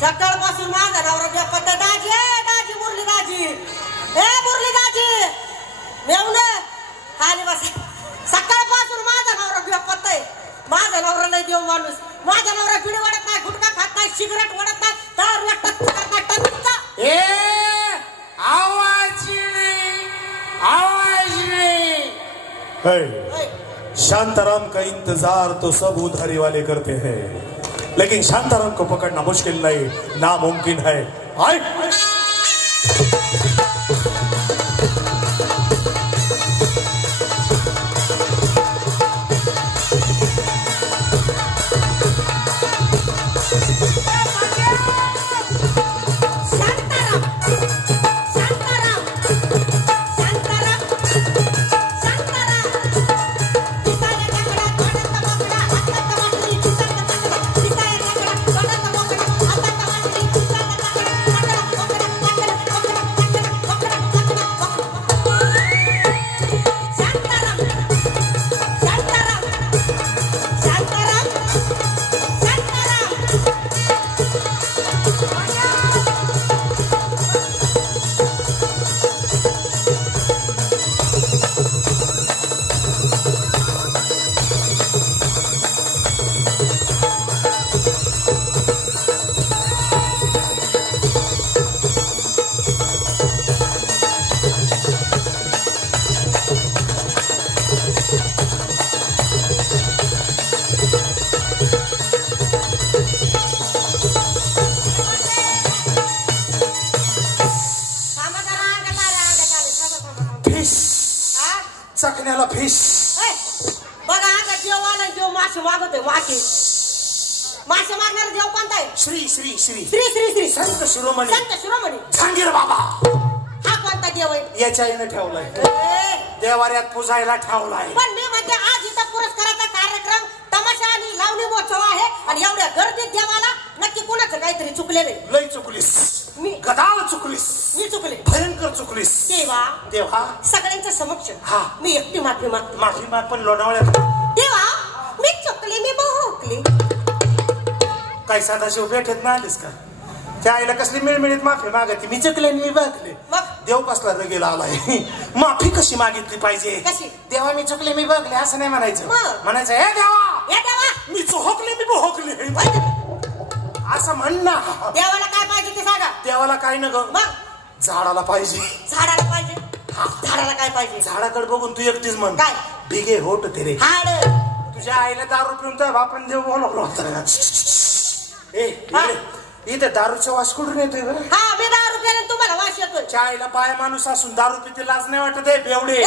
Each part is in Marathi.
सकाळपासून माझा नवरा बेपत्ता. दाजी दाजी मुरली दाजी ए मुरली दाजी मेवण खाली बस. सकाळपासून माझा नवरा बेपत्ता आहे. माझा नवरा नाही देव माणूस. माझा नवरा बिडी वाढत नाही, गुटखा खात नाही, सिगरेट वाढत नाही, दारू एकटा. ए आवाज नहीं, आवाज है। शांताराम का इंतजार तो सब उधारी वाले करते हैं, लेकिन शांताराम को पकड़ना मुश्किल नहीं, नामुमकिन है। आए चकण्याला फिश बघा आता देव आला. देव मासे मागवतोय. मासे मागणारा देव कोणता आहे? श्री श्री श्री श्री श्री श्री संत शिरोमणी, संत शिरोमणी झांगीर बाबा. हा कोणता देव आहे? याच्या आईने ठेवलाय, देवाऱ्यात पुजायला ठेवलाय. पण मी म्हणते आज इथं पुरस्काराचा कार्यक्रम, तमाशा आणि लावणी महोत्सव आहे आणि एवढ्या गर्दीत देवाला नक्की कुणाचं काहीतरी चुकलेलं आहे. लय चुकलीस, मी गदाळ चुकलीस, मी चुकले, भयंकर चुकलीस. देवा देवा सगळ्यांच्या समक्ष हा मी एकटी माफी मागते. माफी माग पण लोणावळ्यात. देवा मी चुकले, मी बहुकले. काय साधाशिव भेटत नाही आलीस का? त्या आईला कसली मिळमिळीत माफी मागते. मी चुकले मी बघले. मग देव कसला गेला आलाय. माफी कशी मागितली पाहिजे? कशी? देवा मी चुकले मी बघले असं नाही म्हणायचं. म्हणायचं हे देवा मी चोहकले मी बोहकले असं म्हण ना. देवाला काय पाहिजे ते सांगा. देवाला काय न ग, मग झाडाला पाहिजे. झाडाला पाहिजे. झाडाला काय पाहिजे? झाडाकडे बघून तू एकटीच म्हण काय? बिगे होट तेरे. हाड. तुझ्या आईला दारू पिऊन तर बापन देव बोलवला होता. इथे दारूचा वास कुठून येतोय बरं? हा मी दारू प्यायला तुम्हाला वास येतोय. चायला पाय माणूस असून दारू पिते लाज नाही वाटत आहे बेवडे.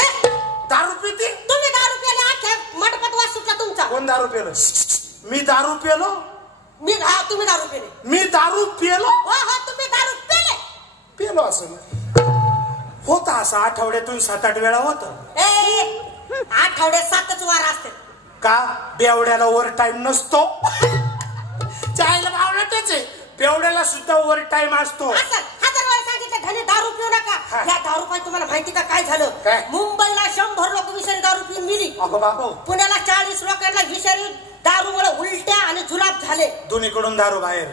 दारू पिते तुम्ही दारू प्यायला अख्ख्या मडपट वास सुटला तुमचा. कोण दारू पिलं? मी दारू पिलो. मी हा तुम्ही दारू पिले. मी दारू पिलो. हा तुम्ही दारू पिले. पिलो असं होता. असं आठवड्यातून 7-8 वेळा होत. आठवड्यात 7च वार असते का? बेवड्याला ओव्हर टाइम नसतो. चायला आवडतच आहे. बेवड्याला सुद्धा ओव्हर टाइम असतो. 1000 वेळा सांगितलं धनी दारू पिऊ नका. या दारू पायी तुम्हाला माहिती का काय झालं? मुंबईला 100 लोक विषारी दारू पिऊन मिली. अगो बाबा. पुण्याला 40 लोकांना विषारी दारूमुळे उलट्या आणि जुलाब झाले. दोन्हीकडून दारू बाहेर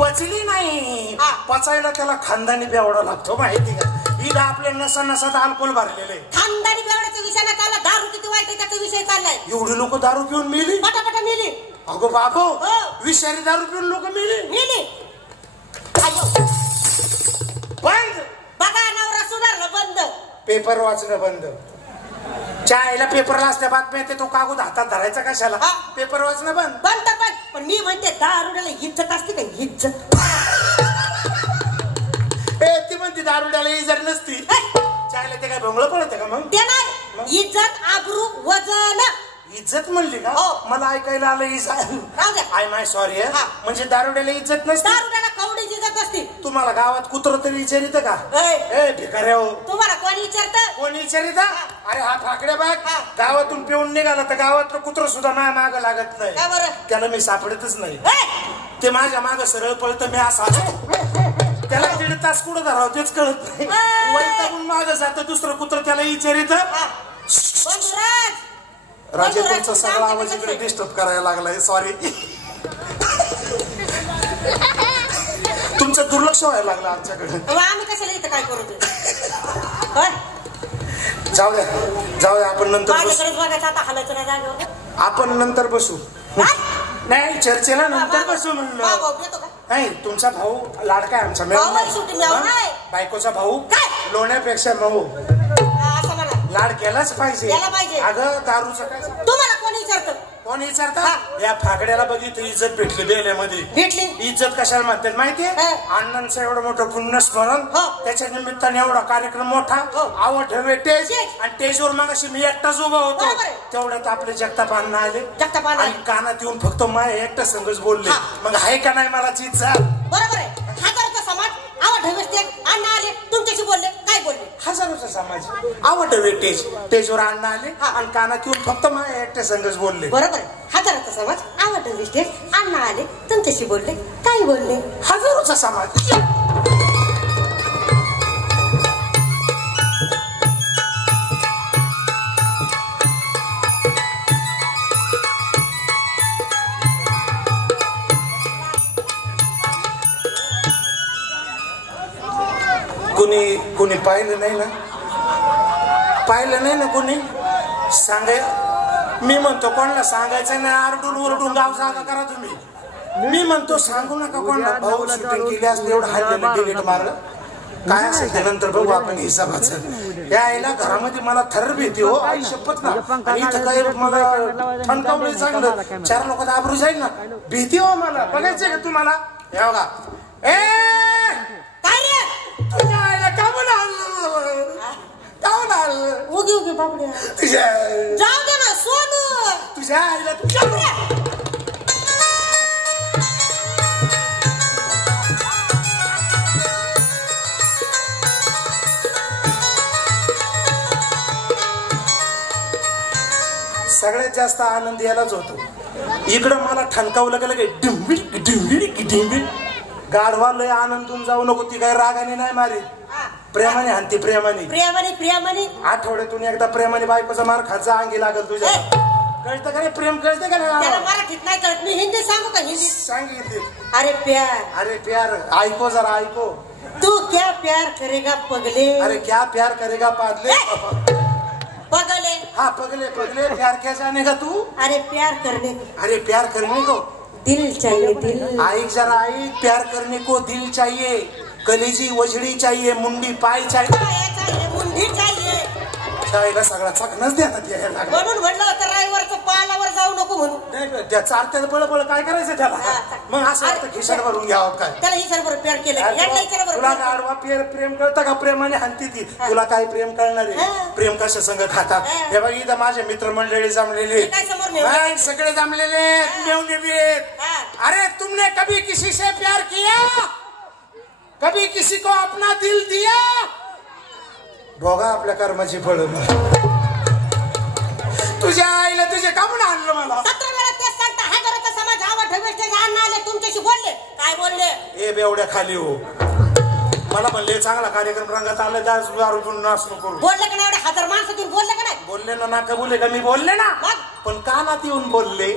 पचली नाही. पचायला त्याला खानदानी बेवडा लागतो माहिती का? इथं आपल्या नसा नसात अल्कोहोल भरलेले. खानदानी बेवड्याचा विषय ना चालला. दारू किती वाईट आहे त्याचा विषय चाललाय. एवढी लोक दारू पिऊन मिली. पटापटा मिली. अगो बाबो विषारी दारू पिऊन लोक मिली. बंद. बघा नवरा सुधारलं बंद. पेपर वाचणं बंद. चायला पेपरला असल्या बातम्या येते तो कागद हातात धरायचा कशाला? पेपर वाचणं बंद. बंद तर बंद. पण मी म्हणते दारुड्याला इज्जत असते का? इज्जत. ती म्हणते दारुड्याला इज्जत नसती. चायला ते काय भोंगळ पडत का मग? ते नाही. इज्जत आबरू वजन. इज्जत म्हणली का? मला ऐकायला आलं इज्जत. I my sorry. म्हणजे दारुड्याला इज्जत नसते. दारुड्याला कवडीची इज्जत असते. तुम्हाला गावात कुत्र तरी विचारित का? भिकाऱ्या हो. तुम्हाला कोणी विचारत? कोणी विचारित? अरे हा फाकड्या बाग गावातून पिऊन निघाला तर गावातलं कुत्र सुद्धा माझ्या माग लागत नाही. त्याला मी सापडतच नाही. ते माझ्या माग सरळ पळत मी असा त्याला 1.5 तास कुठं धरावं तेच कळत नाही. वैतागून माग जातं दुसरं कुत्र त्याला विचारित. राजे तुमचा सगळा आवाज इकडे डिस्टर्ब करायला लागलाय. सॉरी. तुमचं दुर्लक्ष व्हायला लागलं आमच्याकडे. आम्ही कशाला इथं काय करू? जाऊ द्या आपण नंतर आपण नंतर बसू. नाही चर्चेला नंतर बसू म्हणलं. नाही तुमचा भाऊ लाडका आहे आमचा. बायकोचा भाऊ लोण्यापेक्षा भाऊ लाड केलाच पाहिजे. अगं दारूचं काय तुम्हाला कोणी विचारतं? कोण विचारतात? या फाकड्याला बघितलं इज्जत भेटली बेल्यामध्ये. भेटली इज्जत कशाला म्हणतात माहितीये? अण्णांचं एवढं मोठं पुण्यस्मरण त्याच्या निमित्ताने एवढा कार्यक्रम मोठा आवड हवे टेज आणि टेजवर मग अशी मी एकटाच उभा होतो. तेवढ्यात आपले जगताप अण्णा आले आणि कानात येऊन फक्त माय एकटा संघच बोलले. मग आहे का नाही मला चीज बरोबर आहे. हजारोचा समाज आवड हवे अण्णा आले तुमच्याशी बोलले. काय बोलले? हजारोचा समाज आवड हवे टेजवर अण्णा आले आणि कानात येऊन फक्त माय एकट्या संघच बोलले. बरोबर आहे. हजारोचा समाज आवड हवे अण्णा आले तुमच्याशी बोलले. काय बोलले? हजारोचा समाज. कोणी पाहिलं नाही ना कोणी सांगाय. मी म्हणतो कोणाला सांगायचं नाही. आरडून ओरडून गाव जागा करा तुम्ही. मी म्हणतो सांगू नका कोणाला. भाऊ शूटिंग केली असते एवढं हल्लं डिलीट मारलं काय असेल ते नंतर बघू आपण हिसाबाचं. यायला घरामध्ये मला थर भीती हो आई शपथ ना. आणि इथं काही मला ठणकावलं चांगलं 4 लोक आबरू जाईल ना. भीती हो मला. बघायचंय का तुम्हाला? हे बघा तुझ्या आईला का उगी उगी बाबड्या तुझ्या जाऊ दे ना सोनू. तुझ्या आईला तुझ्या सगळ्यात जास्त आनंद यालाच होतो. इकडं मला ठणकावलं गेलं की डिंबिड गाढवा लय आनंदून जाऊ नको. ती काही रागाने नाही मारी प्रेमाने हानती. प्रेमाने आठवड्यातून एकदा प्रेमाने बायकोचा मार खायचा अंगी लागल तुझ्या. कळतं का रे? प्रेम कळते का नाही? मराठीत नाही कळत. मी हिंदी सांगू का? हिंदी सांगितली. अरे प्यार ऐको जरा ऐको. तू क्या प्यार करेगा पगले? अरे क्या प्यार करेगा पागले? पगले. हाँ पगले प्यार क्या जाने का तू? अरे प्यार करने को दिल चाहिए. दिल आई जरा आई. प्यार करने को दिल चाहिए. कलेजी वजडी चाहिए. मुंडी पाय चाहिए. मुंडी चाहिए. शाळेला सगळा चकनाच देण्यात यायला म्हणून म्हणलं होतं रायवरचं पालावर जाऊ नको म्हणून. त्या चालत्याचं बळ काय करायचं त्याला? मग असं वाटतं खिशात भरून घ्यावं काय? त्याला हिशाबरोबर प्यार केलं. तुला गाडवा प्रेम कळतं का? प्रेमाने हानती ती. तुला काय प्रेम कळणार आहे? प्रेम कशा संग खातात? हे बघ इथं माझे मित्रमंडळी जमलेले सगळे जमलेले अरे तुमने कभी किसी से प्यार किया? कभी किसी को अपना दिल दिया? भोगा आपल्या कर्माची फळ. तुझ्या आईला तुझे का म्हणून आणलं मला? 17 वेळा तेच सांगता. हजारोचा समाज आवड हवे अण्णा आले तुमच्याशी बोलले. काय बोलले? ए बेवड्या खाली हो. मला म्हणले चांगला कार्यक्रम रंगात आला दारू नाच नको करू. बोलले का नाही? एवढे 1000 माणसं तुम्ही बोलले का नाही? बोलले ना नाका बोलले का? मी बोलले ना पण कानात येऊन बोलले.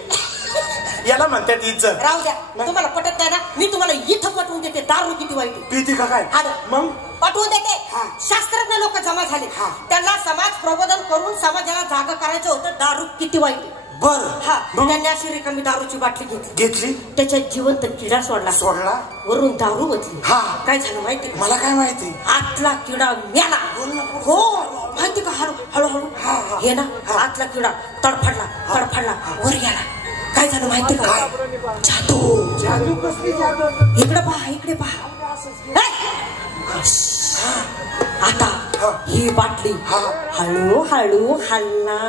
याला म्हणतात इज्जत. राहू द्या. तुम्हाला पटत नाही ना. मी तुम्हाला इथं पटवून देते. दारू किती वाईट पिती का काय? मग पटवून देते. शास्त्रज्ञ लोक जमा झाले. त्यांना समाज प्रबोधन करून समाजाला जागा करायचं होतं. दारू किती वाईट. बर त्यांनी अशी रिकामी दारूची बाटली घेतली. त्याच्यात जिवंत किडा सोडला. वरून दारू ओतली. काय झालं माहिती? मला काय माहिती? आतला किडा मेला. हो माहिती का? हळूहळू हे ना आतला किडा तडफडला वर गेला. काय झालं माहिती का? जादू. कसली जादू? इकडे पहा. आता ही बाटली हळूहळू हल्ला.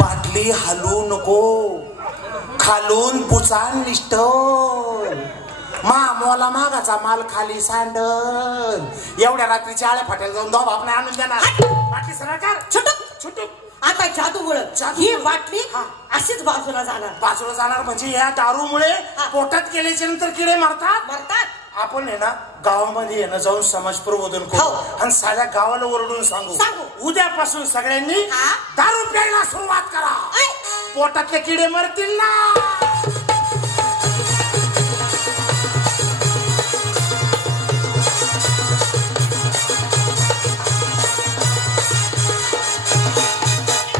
बाटली हलू नको. खालून पुचान निष्ठल. मोला मागाचा माल खाली सांडल. एवढ्या रात्रीच्या आळ्या फाट्याला जाऊन धाव आपण आणून देणार. बाटली सरकार छुटुक छुटूक. आता जादूमुळं ही बाटली अशीच बाजूला जाणार म्हणजे या दारूमुळे पोटात गेल्याच्या नंतर किडे मारतात. आपण आहे ना गावामध्ये आहे ना जाऊन समाज प्रबोधन करू आणि साध्या गावाला ओरडून सांगू उद्यापासून सगळ्यांनी दारू प्यायला सुरुवात करा. पोटातले किडे मरतील ना.